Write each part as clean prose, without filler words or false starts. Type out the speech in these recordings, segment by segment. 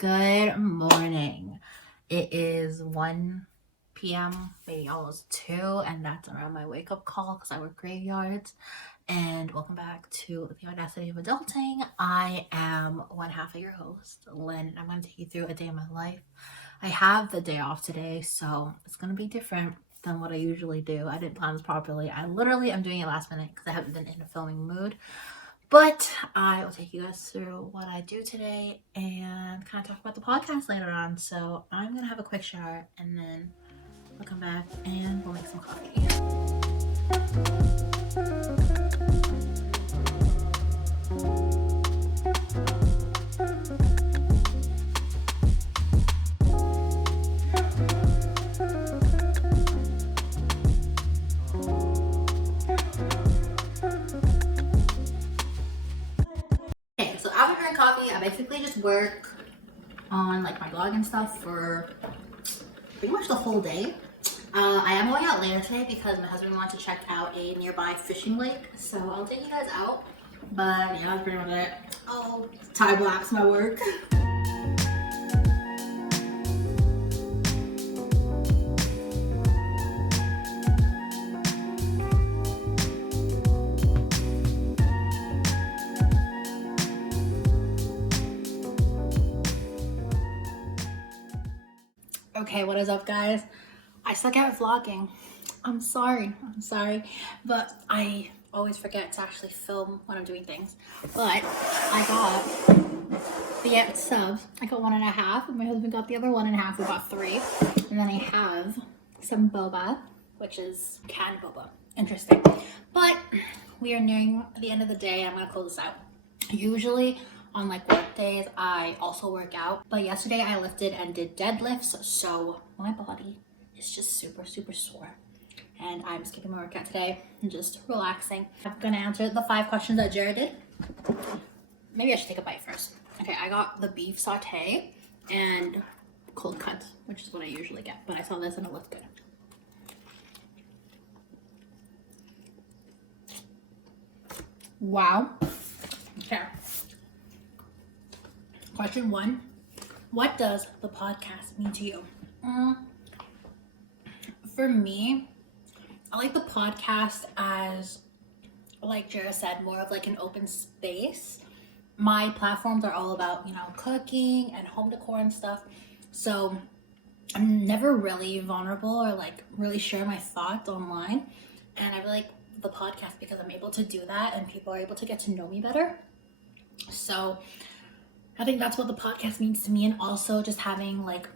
Good morning. It is 1 p.m., maybe almost 2, and that's around my wake-up call because I work graveyards. And welcome back to the Audacity of Adulting. I am one half of your host, Lynn, and I'm going to take you through a day in my life. I have the day off today, so it's going to be different than what I usually do. I didn't plan this properly. I literally am doing it last minute because I haven't been in a filming mood. But I will take you guys through what I do today and kind of talk about the podcast later on. So I'm going to have a quick shower and then we'll come back and we'll make some coffee. Okay, so after drinking coffee, I basically just work on like my blog and stuff for pretty much the whole day. I am going out later today because my husband wants to check out a nearby fishing lake, so I'll take you guys out. But yeah, that's pretty much it. Oh, time lapse my work. Okay, what is up, guys? I suck at vlogging. I'm sorry, but I always forget to actually film when I'm doing things. But I got the subs. I got 1.5, and my husband got the other 1.5. We got 3. And then I have some boba, which is canned boba. Interesting. But we are nearing the end of the day. I'm gonna close this out. Usually on like work days, I also work out, but yesterday I lifted and did deadlifts, so my body is just super sore, and I'm skipping my workout today and just relaxing. I'm gonna answer the 5 questions that Jaira did. Maybe I should take a bite first. Okay, I got the beef saute and cold cuts, which is what I usually get, but I saw this and it looked good. Wow. Okay. Question 1, what does the podcast mean to you? For me, I like the podcast as, like Jaira said, more of like an open space. My platforms are all about, cooking and home decor and stuff. So I'm never really vulnerable or like really share my thoughts online. And I really like the podcast because I'm able to do that and people are able to get to know me better. So I think that's what the podcast means to me, and also just having like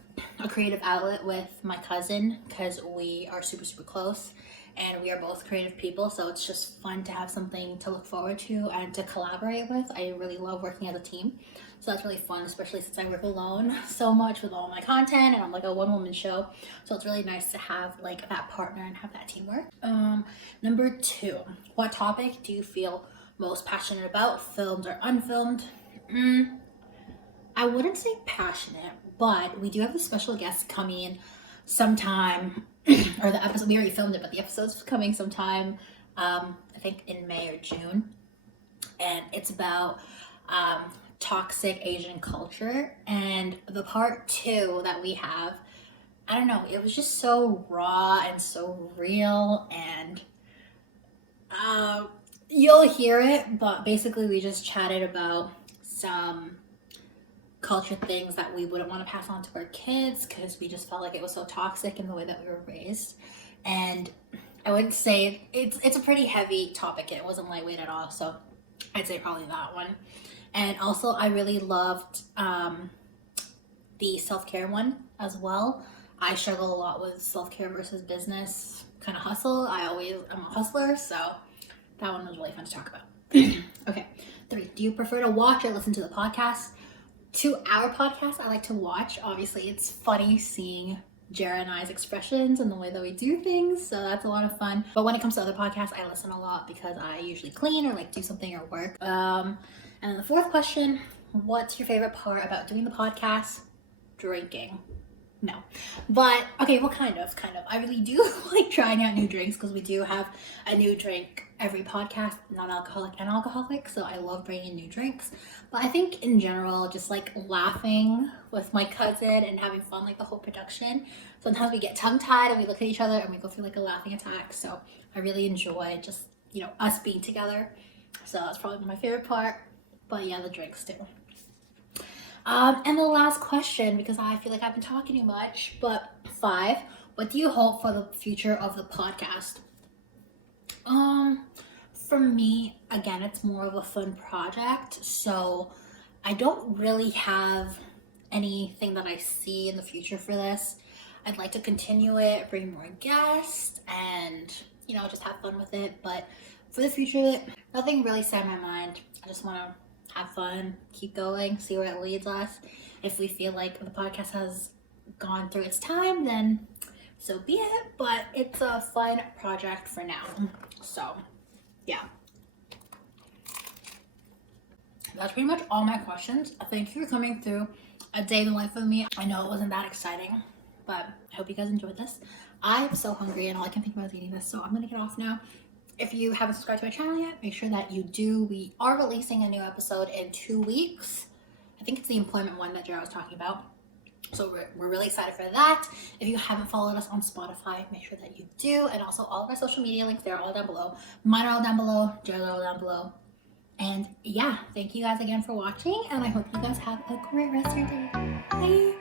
a creative outlet with my cousin because we are super close and we are both creative people, so it's just fun to have something to look forward to and to collaborate with. I really love working as a team, so that's really fun, especially since I work alone so much with all my content and I'm like a one-woman show, so it's really nice to have like that partner and have that teamwork. Number 2, what topic do you feel most passionate about, filmed or unfilmed? I wouldn't say passionate, but we do have a special guest coming sometime, or the episode, we already filmed it, but the episode's coming sometime, I think in May or June, and it's about toxic Asian culture, and the part 2 that we have, I don't know, it was just so raw and so real, and you'll hear it, but basically we just chatted about some culture things that we wouldn't want to pass on to our kids because we just felt like it was so toxic in the way that we were raised. And I wouldn't say it's a pretty heavy topic, and it wasn't lightweight at all, so I'd say probably that one. And also I really loved the self-care one as well. I struggle a lot with self-care versus business kind of hustle. I'm a hustler, so that one was really fun to talk about. Okay, 3, do you prefer to watch or listen to the podcast? To our podcast, I like to watch. Obviously, it's funny seeing Jaira and I's expressions and the way that we do things, so that's a lot of fun. But when it comes to other podcasts, I listen a lot because I usually clean or like do something or work. And then the 4th question, what's your favorite part about doing the podcast? Drinking. No. But okay, well, kind of. I really do like trying out new drinks because we do have a new drink every podcast, non-alcoholic and alcoholic. So I love bringing new drinks. But I think in general, just like laughing with my cousin and having fun, like the whole production. Sometimes we get tongue-tied and we look at each other and we go through like a laughing attack. So I really enjoy just, us being together. So that's probably my favorite part. But yeah, the drinks too. And the last question, because I feel like I've been talking too much, but 5, what do you hope for the future of the podcast? For me, again, it's more of a fun project, so I don't really have anything that I see in the future for this. I'd like to continue it, bring more guests, and, just have fun with it, but for the future, nothing really set in my mind. I just want to have fun, keep going, see where it leads us. If we feel like the podcast has gone through its time, then so be it. But it's a fun project for now. So, yeah. That's pretty much all my questions. Thank you for coming through a day in the life with me. I know it wasn't that exciting, but I hope you guys enjoyed this. I'm so hungry and all I can think about is eating this, so I'm gonna get off now. If you haven't subscribed to my channel yet, make sure that you do. We are releasing a new episode in 2 weeks. I think it's the employment one that Jaira was talking about. So we're really excited for that. If you haven't followed us on Spotify, make sure that you do. And also all of our social media links, they're all down below. Mine are all down below, Jaira's all down below. And yeah, thank you guys again for watching. And I hope you guys have a great rest of your day. Bye.